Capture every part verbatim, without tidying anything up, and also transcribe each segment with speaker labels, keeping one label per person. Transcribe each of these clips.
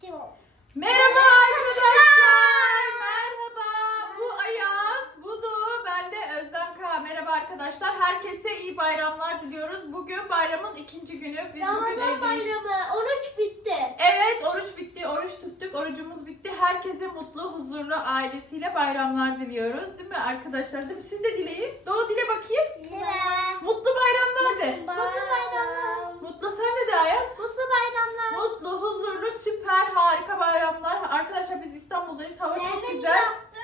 Speaker 1: Merhaba arkadaşlar. Merhaba. Bu Ayaz, bu Doğu, ben de Özlem K. Merhaba arkadaşlar. Herkese iyi bayramlar diliyoruz. Bugün bayramın ikinci günü. Biz
Speaker 2: Ramazan bayramı. Oruç bitti.
Speaker 1: Evet, oruç bitti. Oruç tuttuk. Orucumuz bitti. Herkese mutlu, huzurlu ailesiyle bayramlar diliyoruz. Değil mi arkadaşlar? Değil mi? Siz de dileyin. Doğu dile bakayım.
Speaker 2: Evet.
Speaker 1: Mutlu bayramlar de.
Speaker 2: Mutlu bayramlar.
Speaker 1: Mutlu sen de de Ayaz.
Speaker 2: Mutlu bayramlar.
Speaker 1: Mutlu, huzurlu, süper, harika bayramlar. Arkadaşlar biz İstanbul'dayız. Hava çok güzel.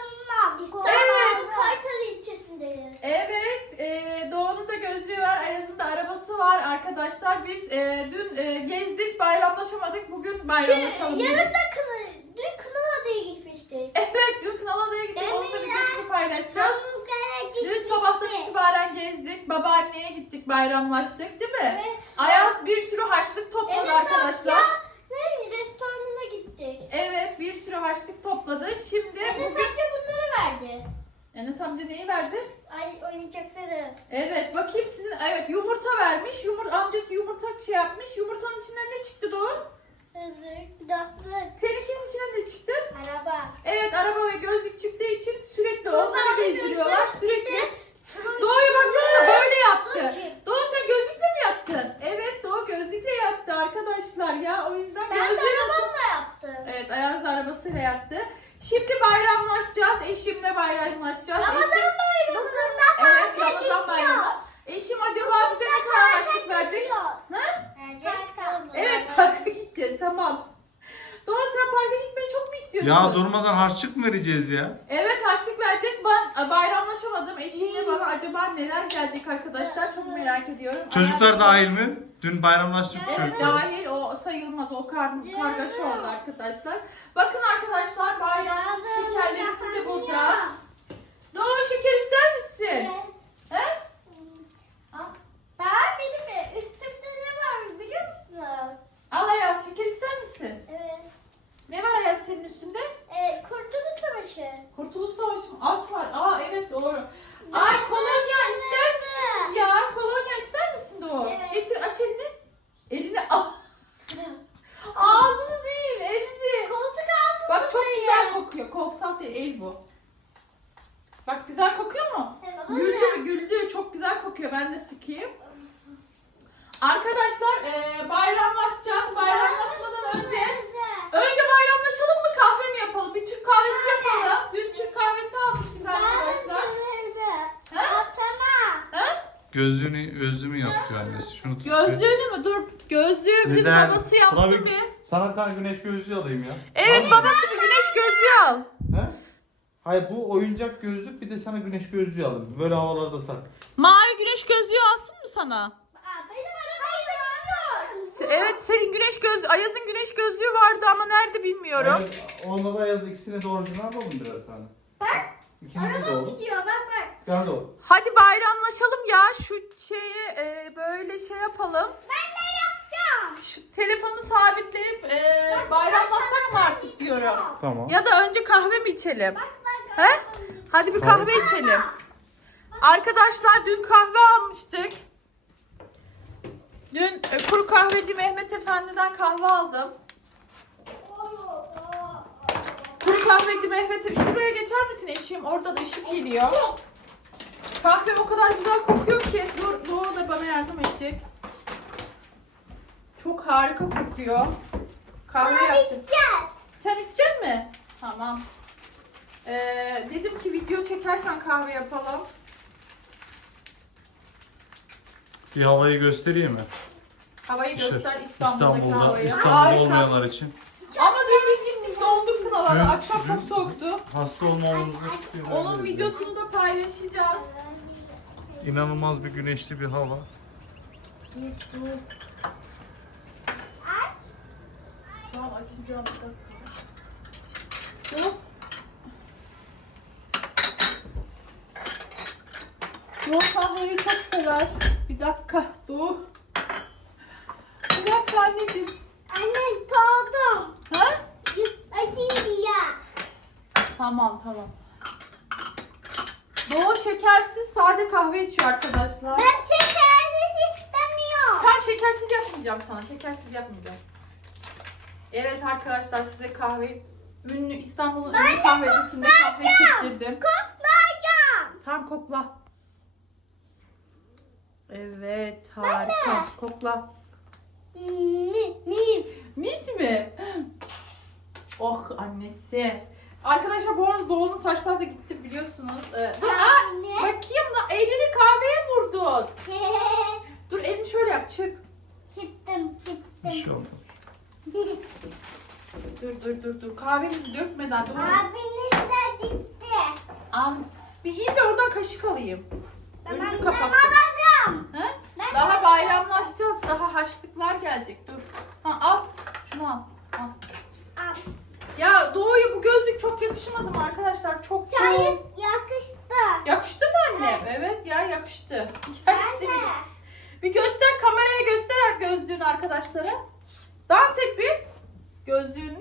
Speaker 2: Evet. Kartal ilçesindeyiz.
Speaker 1: Evet, e, Doğu'nun da gözlüğü var, Ayaz'ın da arabası var arkadaşlar. Biz e, dün e, gezdik, bayramlaşamadık. Bugün bayramlaşalım.
Speaker 2: Yarın
Speaker 1: dedik.
Speaker 2: da kına, dün Kınalı'ya gitmiştik.
Speaker 1: Evet, dün Kınalı'ya gittik. Onun da videosunu paylaşacağız.
Speaker 2: Tavuklara gittik.
Speaker 1: Dün sabahtan itibaren gezdik, babaanneye gittik, bayramlaştık değil mi?
Speaker 2: Evet.
Speaker 1: Ayaz bir sürü harçlık topladı
Speaker 2: Evet,
Speaker 1: arkadaşlar.
Speaker 2: Ve restoranına gittik.
Speaker 1: Evet, bir sürü harçlık topladı. Şimdi
Speaker 2: Enes
Speaker 1: bugün...
Speaker 2: amca bunları verdi.
Speaker 1: Enes amca neyi verdi?
Speaker 2: Ay oyuncakları.
Speaker 1: Evet, bakayım sizin... Evet, yumurta vermiş. Yumurta, amcası yumurta şey yapmış. Yumurtanın içinden ne çıktı Doğu?
Speaker 2: Özür, tatlı,
Speaker 1: Seninkinin içinden ne çıktı?
Speaker 2: araba.
Speaker 1: Evet, araba ve gözlük çıktığı için sürekli
Speaker 2: Baba,
Speaker 1: onları gezdiriyorlar.
Speaker 2: gözlük
Speaker 1: Sürekli.
Speaker 2: çıktı.
Speaker 1: Doğu'ya baksana böyle yaptı.
Speaker 2: Bakayım.
Speaker 1: Doğu sen gözlükle mi yattın? Evet, Doğu gözlükle yattı arkadaşlar ya. O yüzden
Speaker 2: Ben de
Speaker 1: gözlüğü nasıl...
Speaker 2: arabamla yaptım.
Speaker 1: Evet, Ayaz da arabasıyla yattı. Şimdi bayramlaşacağız. Eşimle bayramlaşacağız.
Speaker 2: Ramazan
Speaker 1: Eşim...
Speaker 2: bayramı. Bugün de
Speaker 1: Evet,
Speaker 2: parka
Speaker 1: Ramazan bayramı. Eşim acaba bize ne kadar harçlık verecek? Ha? Evet, parka gideceğiz. Tamam. Doğu sen parka gitmeyi çok mu istiyorsun?
Speaker 3: Ya durmadan harçlık mı vereceğiz ya?
Speaker 1: Evet, harçlık vereceğiz. Ben bayramlaşamadım. Eşimle bana acaba neler gelecek arkadaşlar? Çok merak ediyorum.
Speaker 3: Çocuklar
Speaker 1: Ayaz-
Speaker 3: dahil mi? Dün bayramlaştık
Speaker 1: Evet,
Speaker 3: çocuklar.
Speaker 1: dahil. O sayılmaz. O kar, kargaşa oldu arkadaşlar. Bakın arkadaşlar, bayram şekerlerimiz de burada. Doğu şeker ister misin? He? Al.
Speaker 2: Ben benim üstümde ne var biliyor musunuz?
Speaker 1: Al Ayaz, şeker ister misin?
Speaker 2: Evet.
Speaker 1: Ne var Ayaz senin üstünde?
Speaker 2: E, Kurtuluş Savaşı.
Speaker 1: Kurtuluş Savaşı mı? At var. Aa evet doğru. Ay kolonya ister misiniz ya? Kolonya ister misin Doğu?
Speaker 2: Evet.
Speaker 1: Getir aç elini. Elini al. Ağzını değil elini.
Speaker 2: Koltuk altı
Speaker 1: Bak çok
Speaker 2: spreyim.
Speaker 1: güzel kokuyor. Koltuk altı değil, el bu. Bak güzel kokuyor mu?
Speaker 2: Evet,
Speaker 1: Güldü mü? Güldü. Çok güzel kokuyor. Ben de sıkayım. Arkadaşlar e, bayramlaşacağız. Bayramlaşmadan önce önce bayramlaşalım mı, kahve mi yapalım? Bir Türk kahvesi yapalım. Dün Türk kahvesi almıştık arkadaşlar. He? He?
Speaker 3: Gözlüğünü, gözlüğümü yaptı annesi. Şunu tut.
Speaker 1: Gözlüğünü mü? Dur. Gözlüğü bir
Speaker 3: Neden?
Speaker 1: babası yapsın
Speaker 4: Sana bir,
Speaker 1: bir.
Speaker 4: sana bir tane güneş gözlüğü alayım ya.
Speaker 1: Evet
Speaker 4: Al.
Speaker 1: babası bir güneş gözlüğü al.
Speaker 4: He? Hayır bu oyuncak gözlük, bir de sana güneş gözlüğü alayım. Böyle havalarda tak.
Speaker 1: Mavi güneş gözlüğü alsın mı sana? Evet senin güneş göz Ayaz'ın güneş gözlüğü vardı ama nerede bilmiyorum.
Speaker 4: Evet, onda da yaz ikisine de orijinal alalım birer tane.
Speaker 2: Bak.
Speaker 4: İkinize de
Speaker 2: Arabam
Speaker 4: olur.
Speaker 2: gidiyor bak bak.
Speaker 4: Gel de ol.
Speaker 1: Hadi bayramlaşalım ya. Şu şeyi e, böyle şey yapalım.
Speaker 2: Ben de yapacağım.
Speaker 1: Şu telefonu sabitleyip e, bayramlaşsak mı artık diyorum.
Speaker 4: Tamam.
Speaker 1: Ya da önce kahve mi içelim?
Speaker 2: Bak bak.
Speaker 1: He? Hadi bir kahve içelim. Arkadaşlar dün kahve almıştık. Dün e, kuru kahveci Mehmet Efendi'den kahve aldım. Kuru kahveci Mehmet, şuraya geçer misin eşim? Orada da ışık geliyor. Kahve o kadar güzel kokuyor ki. Dur, Doğu da bana yardım edecek. Çok harika kokuyor. Kahve yaptım. Sen içecek mi? Tamam. Ee, dedim ki video çekerken kahve yapalım.
Speaker 3: Bir havayı göstereyim mi?
Speaker 1: Havayı
Speaker 3: Dışarı.
Speaker 1: göster İstanbul'daki
Speaker 3: İstanbul'da,
Speaker 1: havayı.
Speaker 3: İstanbul'da
Speaker 1: Harika.
Speaker 3: olmayanlar için.
Speaker 1: Ama dün biz gittik donduk Kınalı'da.
Speaker 3: Dün-
Speaker 1: Akşam
Speaker 3: dün-
Speaker 1: çok soğuktu.
Speaker 3: Hasta olmamızı
Speaker 1: Onun videosunu da paylaşacağız.
Speaker 3: İnanılmaz bir güneşli bir hava.
Speaker 2: Aç.
Speaker 1: Tamam açacağım. Bir dakika. Dur. Doğu kahveyi çok sever. Bir dakika. Doğu. Bir dakika anneciğim.
Speaker 2: Annem doğdum.
Speaker 1: Ha?
Speaker 2: Aşırı ya.
Speaker 1: Tamam tamam. Doğu şekersiz sade kahve içiyor arkadaşlar.
Speaker 2: Ben şekerli istemiyorum.
Speaker 1: Ben şekersiz yapmayacağım sana. Şekersiz yapmayacağım. Evet arkadaşlar size kahve ünlü İstanbul'un ünlü kahvecisinde kahve çektirdim.
Speaker 2: Koklayacağım.
Speaker 1: Tam kokla. Evet harika. Kokla.
Speaker 2: Mi, mi.
Speaker 1: Mis mi? Oh annesi. Arkadaşlar bu arada Doğu'nun saçları da gitti biliyorsunuz. Ee, dur aa,
Speaker 2: Anne.
Speaker 1: bakayım lan elini kahveye vurdun. Dur elini şöyle yap çık.
Speaker 2: Çıktım,
Speaker 3: Bir şey
Speaker 2: çıktım.
Speaker 3: olmaz.
Speaker 1: Dur dur dur dur kahvemizi dökmeden. Dur.
Speaker 2: Abinin de gitti.
Speaker 1: Al. Bir iyi de oradan kaşık alayım.
Speaker 2: Tamam,
Speaker 1: Önünü
Speaker 2: ben
Speaker 1: kapattım.
Speaker 2: alacağım.
Speaker 1: He?
Speaker 2: Ben
Speaker 1: Daha
Speaker 2: alacağım.
Speaker 1: bayramlaşacağız. Daha haşlıklar gelecek. Dur. Ha, al. Şunu al. Al.
Speaker 2: Al.
Speaker 1: Ya Doğu'ya bu gözlük çok yakışmadı mı arkadaşlar? Çok
Speaker 2: Çayı
Speaker 1: soğuk.
Speaker 2: yakıştı.
Speaker 1: Yakıştı mı annem? Evet ya yakıştı. Kendisi
Speaker 2: Ben
Speaker 1: bir,
Speaker 2: de.
Speaker 1: bir göster kameraya göster gözlüğünü arkadaşlara. Dans et bir gözlüğünle.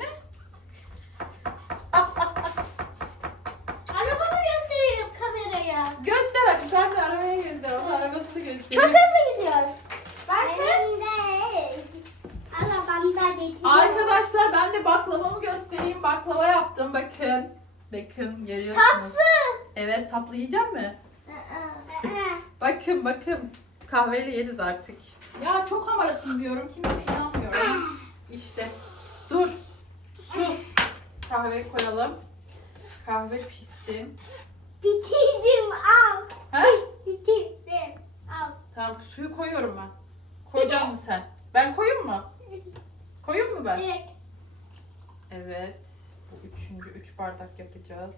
Speaker 2: Arabamı göstereyim kameraya.
Speaker 1: Göster hadi sen de arabaya göster. Onun arabasını göster.
Speaker 2: Çok hızlı gidiyoruz. Benim de arabamda gidiyor.
Speaker 1: Arkadaşlar ben de baklavamı göstereyim. Baklava yaptım bakın. Bakın görüyorsunuz.
Speaker 2: Tatlı.
Speaker 1: Evet tatlı yiyecek mi? Bakın bakın. Kahveyle yeriz artık. Ya çok hamaratım diyorum. Kimse inanmıyor. İşte. Dur. Su. Kahve koyalım. Kahve pişsin.
Speaker 2: Bitirdim al.
Speaker 1: He?
Speaker 2: Bitirdim al.
Speaker 1: Tamam suyu koyuyorum ben. Koyacak mısın sen? Ben koyayım mı? Koyayım mı ben?
Speaker 2: Direkt.
Speaker 1: Evet. Bu üçüncü üç bardak yapacağız.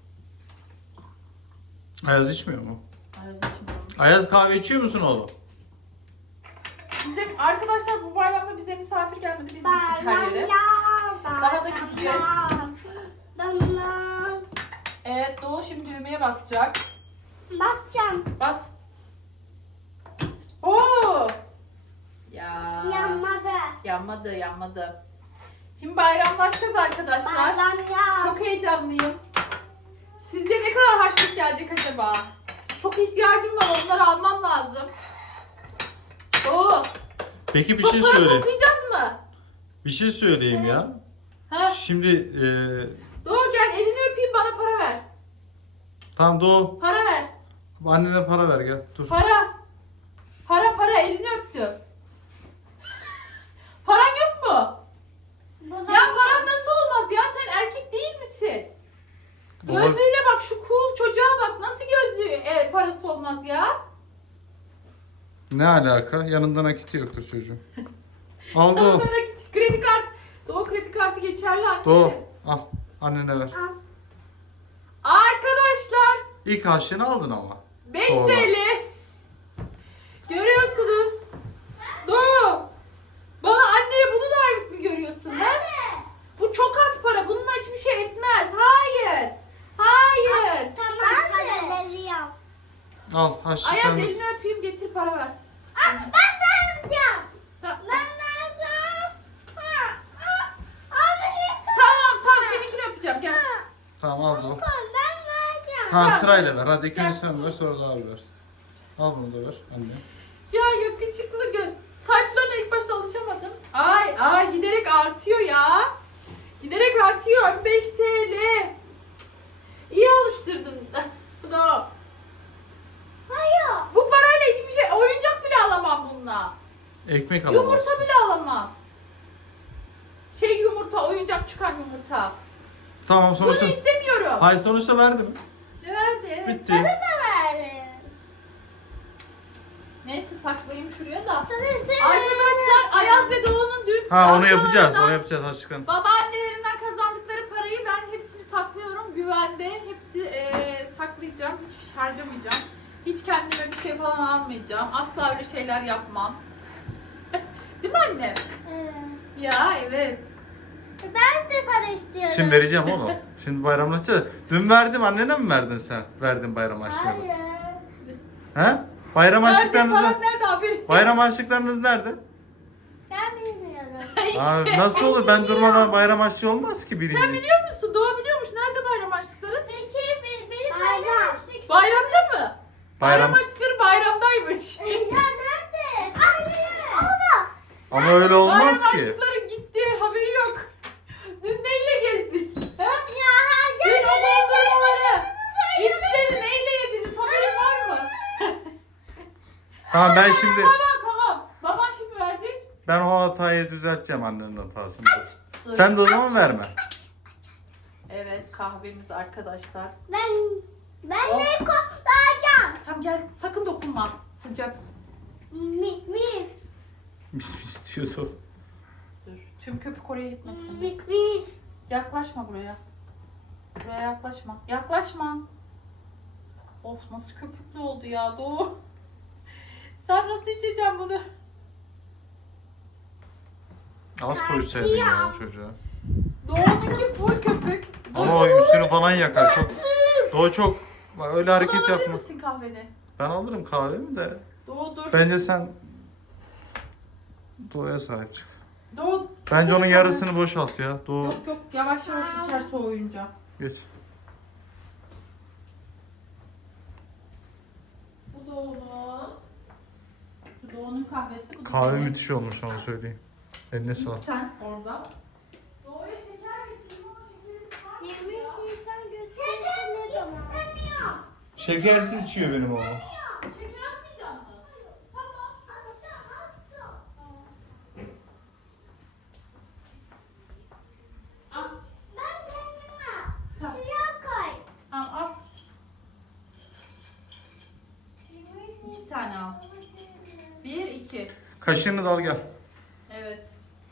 Speaker 3: Ayaz içmiyor mu?
Speaker 1: Ayaz içmiyorum.
Speaker 3: Ayaz kahve içiyor musun oğlum?
Speaker 1: Bize arkadaşlar bu bayramda bize misafir gelmedi. Biz gittik her yere. Daha da gideceğiz.
Speaker 2: Damla.
Speaker 1: Evet Doğu şimdi düğmeye basacak.
Speaker 2: Bakacağım.
Speaker 1: Bas. Oo! Ya.
Speaker 2: Yanmadı.
Speaker 1: Yanmadı, yanmadı. Şimdi bayramlaşacağız arkadaşlar.
Speaker 2: Bağlam ya.
Speaker 1: Çok heyecanlıyım. Sizce ne kadar harçlık gelecek acaba? Çok ihtiyacım var. Onları almam lazım. Oo!
Speaker 3: Peki bir
Speaker 1: Çok
Speaker 3: şey
Speaker 1: para
Speaker 3: söyle.
Speaker 1: toplayacağız mı?
Speaker 3: Bir şey söyleyeyim ya.
Speaker 1: Ha?
Speaker 3: Şimdi e,
Speaker 1: Doğu gel elini öpeyim bana para ver.
Speaker 3: tamam Doğu.
Speaker 1: Para ver.
Speaker 3: Annene para ver gel. Dur.
Speaker 1: Para. Para para elini öptü. Paran yok mu?
Speaker 2: Bu
Speaker 1: Ya
Speaker 2: da-
Speaker 1: paran nasıl olmaz ya? Sen erkek değil misin?
Speaker 3: Baba-
Speaker 1: Gözlüğüne bak şu cool çocuğa bak. Nasıl gözlüğü e, parası olmaz ya?
Speaker 3: Ne alaka? Yanında nakiti yoktur çocuğun. Al Doğu.
Speaker 1: Onlara git. Kredi kart. Doğu kredi kartı geçerli anneciğim.
Speaker 3: Doğu. Al. Annene ver.
Speaker 2: Al.
Speaker 1: Arkadaşlar
Speaker 3: İlk harçlığını aldın ama.
Speaker 1: beş
Speaker 3: Doğru.
Speaker 1: TL. Görüyorsunuz. Doğu. Bana anneye bunu da ait mi görüyorsun lan? Bu çok az para. Bununla hiçbir şey etmez. Hayır. Hayır.
Speaker 2: Tamam paraları yap.
Speaker 3: Al
Speaker 1: Ayaz
Speaker 3: harçlıklarını.
Speaker 1: elini öpeyim getir para ver.
Speaker 2: Ah, ben de yapacağım.
Speaker 1: Ta-
Speaker 2: Ben de yapacağım. Ha, ha. Abi ne
Speaker 1: Tamam tamam seninkini öpeceğim gel.
Speaker 3: Tamam al Doğu.
Speaker 2: kadar? Ben de yapacağım.
Speaker 3: Tamam sırayla ver. Hadi ilk
Speaker 1: Gel.
Speaker 3: önce sen ver sonra da abi ver. Al bunu da ver anne.
Speaker 1: Ya yakışıklı gö saçlarına ilk başta alışamadım. Ay ay giderek artıyor ya. Giderek artıyor. on beş TL. İyi alıştırdın. Doğru.
Speaker 2: Hayır.
Speaker 1: Bu parayla hiçbir şey oyuncak bile alamam bununla.
Speaker 3: Ekmek alamazsın.
Speaker 1: Yumurta bile alamam. Şey yumurta, oyuncak çıkan yumurta.
Speaker 3: Tamam
Speaker 1: Bunu
Speaker 3: sonuçta.
Speaker 1: istemiyorum.
Speaker 3: Hayır sonuçta verdim.
Speaker 1: Nerede? Evet.
Speaker 3: Bitti.
Speaker 2: Bana da verin.
Speaker 1: Neyse saklayayım şuraya da.
Speaker 2: Sana sen.
Speaker 1: Arkadaşlar Ayaz ve Doğu'nun dün
Speaker 3: Ha onu yapacağız.
Speaker 1: amcalarından,
Speaker 3: Onu yapacağız harçlıklarını.
Speaker 1: babaannelerinden kazandıkları parayı ben hepsini saklıyorum güvende. Hepsi eee, saklayacağım. Hiçbir şey harcamayacağım. Hiç kendime bir şey falan almayacağım. Asla öyle şeyler yapmam. Değil mi anne?
Speaker 2: Evet.
Speaker 1: Ya evet.
Speaker 2: Ben de para istiyorum.
Speaker 3: Şimdi vereceğim oğlum. Şimdi bayramlaşacağız. Dün verdim annene mi verdin sen? Verdin bayram harçlığını.
Speaker 2: Hayır.
Speaker 3: He? Bayram
Speaker 1: Nerede
Speaker 3: harçlıklarınız
Speaker 1: paran nerede abi?
Speaker 3: Bayram harçlıklarınız nerede?
Speaker 2: Ben bilmiyorum.
Speaker 3: Abi nasıl olur? Ben durmadan bayram harçlığı olmaz ki birinci.
Speaker 1: Sen biliyor musun? Doğu biliyormuş. Nerede bayram harçlıkları?
Speaker 2: Peki be- benim bayram.
Speaker 1: Bayramda mı? Bayram
Speaker 3: Bayram.
Speaker 1: harçlıkları bayramdaymış.
Speaker 2: Ya nerede? Hayır. Orada.
Speaker 3: Ama öyle olmaz
Speaker 1: Bayram
Speaker 3: ki.
Speaker 1: harçlıkları gitti. Haberi yok.
Speaker 3: Tamam ben şimdi
Speaker 1: Tamam tamam. Baban şimdi verecek.
Speaker 3: ben o hatayı düzelteceğim annenin hatasını. Sen de o zaman verme.
Speaker 1: Evet kahvemiz arkadaşlar.
Speaker 2: Ben ben
Speaker 1: Oh.
Speaker 2: ne koyacağım?
Speaker 1: Tamam gel sakın dokunma. Sıcak.
Speaker 2: Mi mi
Speaker 3: Mis mis diyordu.
Speaker 1: Dur. Tüm köpük oraya gitmesin.
Speaker 2: mi mi.
Speaker 1: Yaklaşma buraya. Buraya yaklaşma. Yaklaşma. Of nasıl köpüklü oldu ya Doğu. Sen nasıl içeceksin bunu?
Speaker 3: Az koysaydın ya çocuğa.
Speaker 1: Doğu'nunki full köpük.
Speaker 3: Ama o üstünü falan yakar çok. Doğu çok. Bak öyle hareket
Speaker 1: Bunu alabilir
Speaker 3: yapma.
Speaker 1: misin kahveni?
Speaker 3: Ben alırım kahvemi de.
Speaker 1: Doğu dur.
Speaker 3: Bence sen Doğu'ya sahip çık.
Speaker 1: Doğu.
Speaker 3: Bence onun yarısını boşalt ya. Doğu
Speaker 1: Yok yok yavaş yavaş içer soğuyunca.
Speaker 3: geç.
Speaker 1: Bu Doğu'nun. Şu Doğu'nun kahvesi. Bu da
Speaker 3: Kahve
Speaker 1: benim.
Speaker 3: müthiş olmuş onu söyleyeyim. Eline
Speaker 1: İlk
Speaker 3: sağlık.
Speaker 1: sen orada. Doğu'ya şeker getireyim ama şekerimiz var mı
Speaker 2: yirmi
Speaker 1: ya?
Speaker 2: Nisan gösterisi ne zaman?
Speaker 3: Şekersiz içiyor benim oğlum.
Speaker 1: Şeker atmayacak mı? Tamam. Al.
Speaker 2: Ben kendime
Speaker 1: Tamam.
Speaker 2: suya koy.
Speaker 1: Al al. İki tane al. Bir, iki.
Speaker 3: Kaşığını da al gel.
Speaker 1: Evet.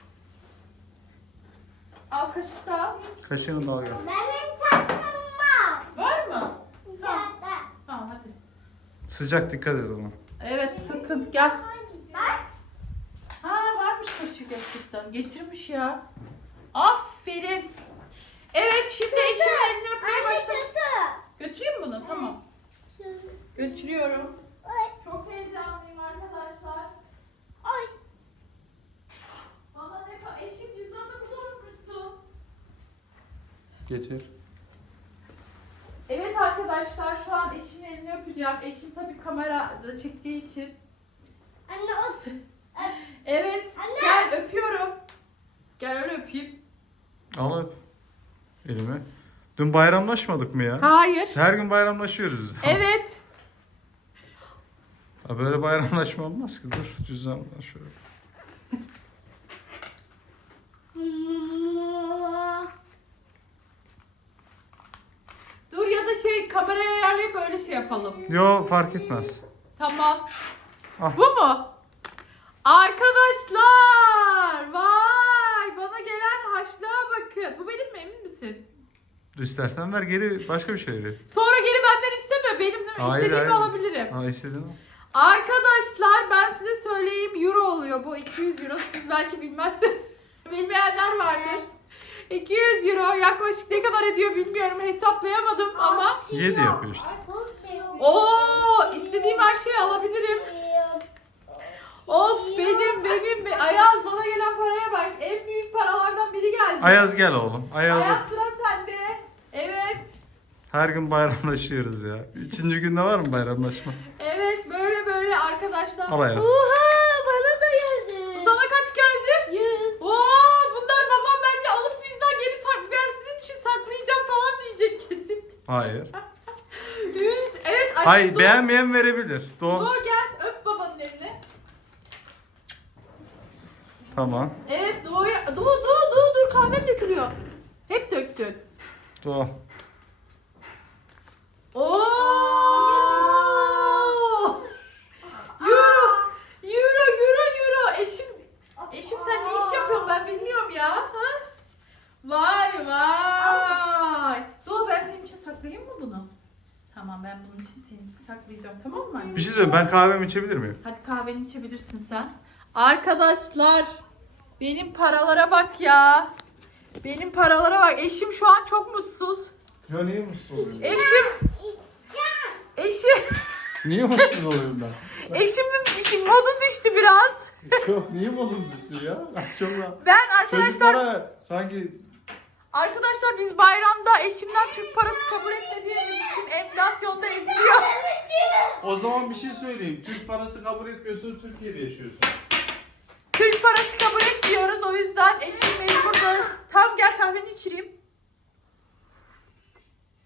Speaker 1: Al kaşık da al.
Speaker 3: Kaşığını da al gel.
Speaker 2: Benim taşım var.
Speaker 1: Var mı?
Speaker 2: İçeride.
Speaker 1: Tamam hadi.
Speaker 3: Sıcak dikkat et ona.
Speaker 1: Evet sakın gel.
Speaker 2: Bak.
Speaker 1: Ha varmış kaşık gerçekten. Getirmiş ya. Aferin. Evet şimdi eşimin elini öpmeye
Speaker 2: Anne
Speaker 1: başladı.
Speaker 2: tutu.
Speaker 1: Götüreyim bunu tamam. Götürüyorum.
Speaker 2: Ay.
Speaker 1: Çok heyecanlıyım arkadaşlar.
Speaker 2: Ay.
Speaker 1: Bana ne ka- eşim cüzdanını burada unutmuşsun.
Speaker 3: Getir.
Speaker 1: Evet arkadaşlar şu an eşimin elini öpeceğim. Eşim tabii kamerada çektiği için.
Speaker 2: Anne o.
Speaker 1: Evet.
Speaker 2: Anne.
Speaker 1: Gel öpüyorum. Gel öyle öpeyim.
Speaker 3: Al öp. Elimi. Dün bayramlaşmadık mı ya?
Speaker 1: Hayır.
Speaker 3: Her gün bayramlaşıyoruz biz.
Speaker 1: Evet.
Speaker 3: Ha, böyle bayramlaşma olmaz ki. Dur cüzdanla şöyle.
Speaker 1: Dur ya da şey kamerayı ayarlayıp öyle şey yapalım.
Speaker 3: Yo fark etmez.
Speaker 1: Tamam.
Speaker 3: Ah.
Speaker 1: Bu mu? Arkadaşlar! Vay! Bana gelen haşlığa bakın. Bu benim mi emin misin?
Speaker 3: İstersen ver geri başka bir şey ver.
Speaker 1: Sonra geri benden isteme. Benim değil mi?
Speaker 3: Hayır,
Speaker 1: İstediğimi
Speaker 3: hayır.
Speaker 1: alabilirim.
Speaker 3: Ha istedin mi?
Speaker 1: Arkadaşlar ben size söyleyeyim euro oluyor bu iki yüz euro. Siz belki bilmezsiniz. Bilmeyenler vardır. iki yüz euro yaklaşık ne kadar ediyor bilmiyorum hesaplayamadım ama.
Speaker 3: Yedi yapıyor işte.
Speaker 1: Oo istediğim her şeyi alabilirim. Of benim benim be. Ayaz bana gelen paraya bak. En büyük paralardan biri geldi.
Speaker 3: Ayaz gel oğlum. Ayaz.
Speaker 1: Ayaz sıra sende. Evet.
Speaker 3: Her gün bayramlaşıyoruz ya. Üçüncü günde var mı bayramlaşma?
Speaker 1: Evet böyle böyle arkadaşlar.
Speaker 3: Al Ayaz.
Speaker 2: Oha bana da geldi.
Speaker 1: Sana kaç geldi?
Speaker 2: Yüz.
Speaker 1: Oo, bunlar babam bence alıp bizden geri sak ben sizin için saklayacağım falan diyecek kesin.
Speaker 3: Hayır.
Speaker 1: Yüz. Evet. ay-
Speaker 3: Hayır
Speaker 1: Doğu-
Speaker 3: beğenmeyen verebilir. Doğru.
Speaker 1: Doğu gel öp babanın elini.
Speaker 3: Tamam.
Speaker 1: Evet Doğu'ya. Doğu Doğu Doğu dur kahve dökülüyor. Hep döktün.
Speaker 3: Doğru.
Speaker 1: Oo! Euro. Euro euro euro. Eşim eşim sen ne iş yapıyorsun ben bilmiyorum ya. Ha? Vay vay. Doğu ben senin için saklayayım mı bunu? Tamam ben bunun için senin için saklayacağım tamam mı anne?
Speaker 3: Bir şey söyleyeyim ben kahvemi içebilir miyim?
Speaker 1: Hadi kahveni içebilirsin sen. Arkadaşlar benim paralara bak ya. Benim paralara bak. Eşim şu an çok mutsuz.
Speaker 3: Ya niye mutsuz oluyorum?
Speaker 1: Eşim eşim
Speaker 3: Niye mutsuz oluyorum ben?
Speaker 1: eşimin modu düştü biraz.
Speaker 3: Yok niye modum düşsün ya? Çok rahat.
Speaker 1: Ben arkadaşlar
Speaker 3: Çocuklara sanki
Speaker 1: arkadaşlar biz bayramda eşimden Türk parası kabul etmediğimiz için enflasyonda eziliyor.
Speaker 3: o zaman bir şey söyleyeyim. Türk parası kabul etmiyorsun, Türkiye'de yaşıyorsun.
Speaker 1: Türk parası kabul etmiyoruz o yüzden eşim mecbur böyle. Tamam gel kahveni içireyim.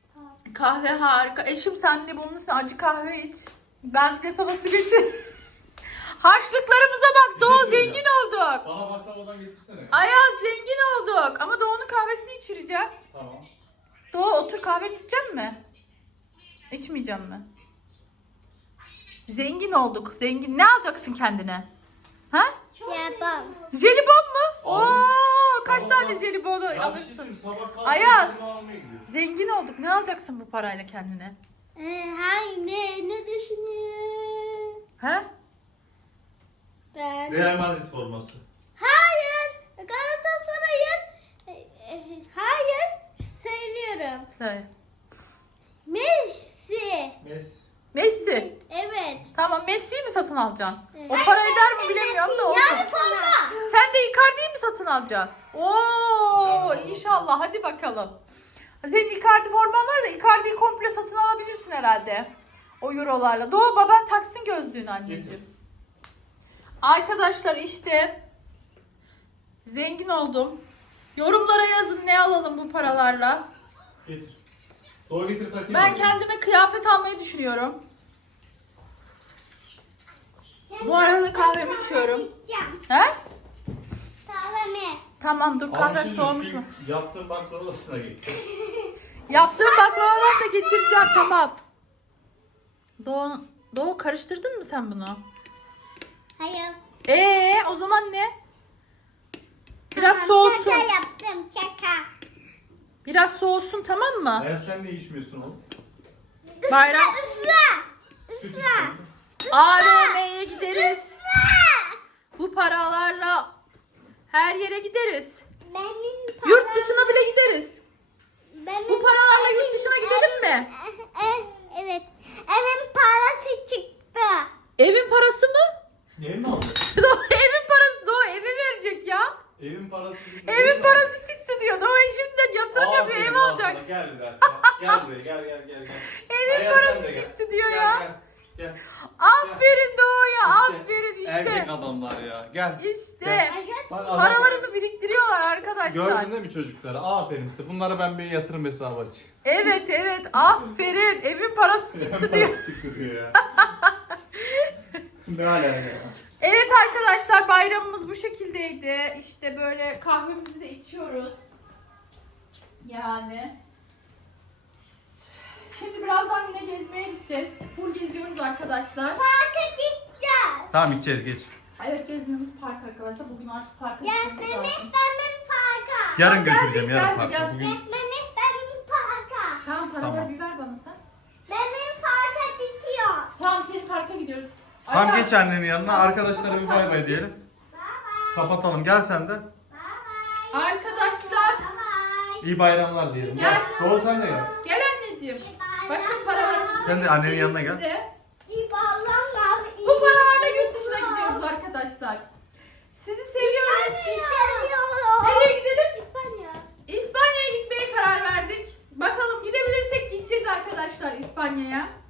Speaker 1: Kahve harika. Eşim sen de bunun için acı kahve iç. Ben de sana su getir. Harçlıklarımıza bak
Speaker 3: Bir
Speaker 1: Doğu,
Speaker 3: şey söyleyeceğim.
Speaker 1: zengin olduk.
Speaker 3: Bana baklavadan getirsene.
Speaker 1: Ayaz, zengin olduk. Ama Doğu'nun kahvesini içireceğim.
Speaker 3: Tamam.
Speaker 1: Doğu, otur, kahveni içecek mi? İçmeyeceğim mi? Zengin olduk. Zengin. Ne alacaksın kendine? Ha?
Speaker 2: Yapam.
Speaker 1: Jelibon mu? Oo,
Speaker 3: Aldım.
Speaker 1: kaç
Speaker 3: Sabah
Speaker 1: tane
Speaker 3: bak-
Speaker 1: jelibonu
Speaker 3: Ya bir şey
Speaker 1: alırsın?
Speaker 3: söyleyeyim, sabah kalkıp
Speaker 1: Ayaz.
Speaker 3: jelibon almaya gidiyoruz.
Speaker 1: Zengin olduk. Ne alacaksın bu parayla kendine?
Speaker 2: Ee, hayır ne, ne düşünüyorsun?
Speaker 1: Ha?
Speaker 2: Ben...
Speaker 3: Real Madrid forması.
Speaker 2: Hayır. Galatasaray'ın... e, e, Hayır. Söylüyorum.
Speaker 1: Söyle.
Speaker 2: Messi.
Speaker 3: Messi.
Speaker 1: Messi.
Speaker 2: Evet.
Speaker 1: Tamam, Messi'yi mi satın alacaksın?
Speaker 2: Evet.
Speaker 1: O para eder mi bilemiyorum da olsun.
Speaker 2: Yani forma.
Speaker 1: Sen de Icardi'yi mi satın alacaksın? Oo, inşallah. Hadi bakalım. Senin Icardi forman var da Icardi'yi komple satın alabilirsin herhalde. O eurolarla. Doğu, baban taksın gözlüğünü anneciğim. Arkadaşlar işte zengin oldum. Yorumlara yazın ne alalım bu paralarla.
Speaker 3: Getir. Doğru getir takayım.
Speaker 1: Ben kendime kıyafet almayı düşünüyorum. Bu arada kahvemi içiyorum.
Speaker 2: İçeceğim.
Speaker 1: He?
Speaker 2: Kahvemi.
Speaker 1: Tamam dur, kahve
Speaker 3: Abi şimdi
Speaker 1: soğumuş
Speaker 3: şu
Speaker 1: mu?
Speaker 3: Yaptığın baklavalarına getir.
Speaker 1: Yaptığım baklavadan da getireceğim, tamam. Doğu, Doğu karıştırdın mı sen bunu?
Speaker 2: Hayır.
Speaker 1: Ee, o zaman ne? Biraz
Speaker 2: Tamam,
Speaker 1: soğusun.
Speaker 2: Şaka yaptım şaka.
Speaker 1: Biraz soğusun, tamam mı?
Speaker 3: Ben sen ne içmiyorsun oğlum?
Speaker 1: Bayram.
Speaker 2: Isla.
Speaker 3: Süt
Speaker 2: Isla.
Speaker 3: içiyorum.
Speaker 1: A V M'ye gideriz. Bu paralarla her yere gideriz.
Speaker 2: Benim
Speaker 1: Yurt dışına bile gideriz.
Speaker 2: Benim
Speaker 1: Bu paralarla yurt dışına gidelim mi?
Speaker 2: Eh, Evet. Evin parası çıktı.
Speaker 1: Evin parası mı?
Speaker 3: Ev mi aldın?
Speaker 1: Doğu, evin parası. Doğu evi verecek ya.
Speaker 3: Evin parası.
Speaker 1: Evin parası çıktı diyor. Doğu şimdi yatırım yapıyor, ev alacak.
Speaker 3: Gel bir dakika. Gel buraya gel gel gel. gel.
Speaker 1: Evin
Speaker 3: Ayaz, sen
Speaker 1: parası
Speaker 3: de gel.
Speaker 1: çıktı diyor
Speaker 3: Gel,
Speaker 1: ya.
Speaker 3: Gel gel.
Speaker 1: Aferin Doğu'ya,
Speaker 3: İşte,
Speaker 1: aferin
Speaker 3: Erkek
Speaker 1: işte.
Speaker 3: adamlar ya. Gel.
Speaker 1: İşte.
Speaker 3: Bak, adam-
Speaker 1: Paralarını biriktiriyorlar arkadaşlar.
Speaker 3: Gördün değil mi çocukları? Aferin size. Bunlara ben bir yatırım hesabı açayım.
Speaker 1: Evet evet, aferin. Evin parası çıktı diyor.
Speaker 3: Çıktı diyor ya. Ne alaka ya?
Speaker 1: Evet arkadaşlar, bayramımız bu şekildeydi. İşte böyle kahvemizi de içiyoruz. Yani. Şimdi birazdan yine gezmeye gideceğiz. Full geziyoruz arkadaşlar.
Speaker 2: Parka gideceğiz.
Speaker 3: Tamam içeceğiz geç.
Speaker 1: Evet, gezmiyoruz park arkadaşlar. Bugün artık parka
Speaker 2: Gel
Speaker 1: gitmemiz
Speaker 2: Mehmet
Speaker 1: lazım.
Speaker 2: benim parka.
Speaker 3: Yarın
Speaker 1: Gel,
Speaker 3: götüreceğim
Speaker 1: gel,
Speaker 3: yarın
Speaker 1: gel,
Speaker 3: parka.
Speaker 1: gel.
Speaker 3: Bugün
Speaker 2: Mehmet benim parka.
Speaker 1: Tamam, paraları
Speaker 3: Tamam.
Speaker 1: bir ver bana sen.
Speaker 2: Benim parka gidiyor.
Speaker 1: Tamam, senin parka gidiyoruz.
Speaker 3: Tamam
Speaker 1: Ayaz,
Speaker 3: geç annenin yanına.
Speaker 1: Tamam,
Speaker 3: Arkadaşlara bir bay bay diyelim.
Speaker 2: Bye bye.
Speaker 3: Kapatalım. Gel sen de.
Speaker 2: Bye bye.
Speaker 1: Arkadaşlar,
Speaker 2: Bye bye.
Speaker 3: İyi bayramlar diyelim. Gel.
Speaker 1: Gel.
Speaker 3: Doğru sen de gel.
Speaker 1: gel anneciğim.
Speaker 2: İyi bayramlar.
Speaker 1: Bakın paralarımızı.
Speaker 3: Sen de annenin yanına gel.
Speaker 1: Size.
Speaker 2: İyi bayramlar.
Speaker 1: Bu paralarla yurt dışına gidiyoruz arkadaşlar. Sizi seviyoruz.
Speaker 2: Seviyorum.
Speaker 1: Nereye gidelim?
Speaker 2: İspanya.
Speaker 1: İspanya'ya gitmeye karar verdik. Bakalım, gidebilirsek gideceğiz arkadaşlar İspanya'ya.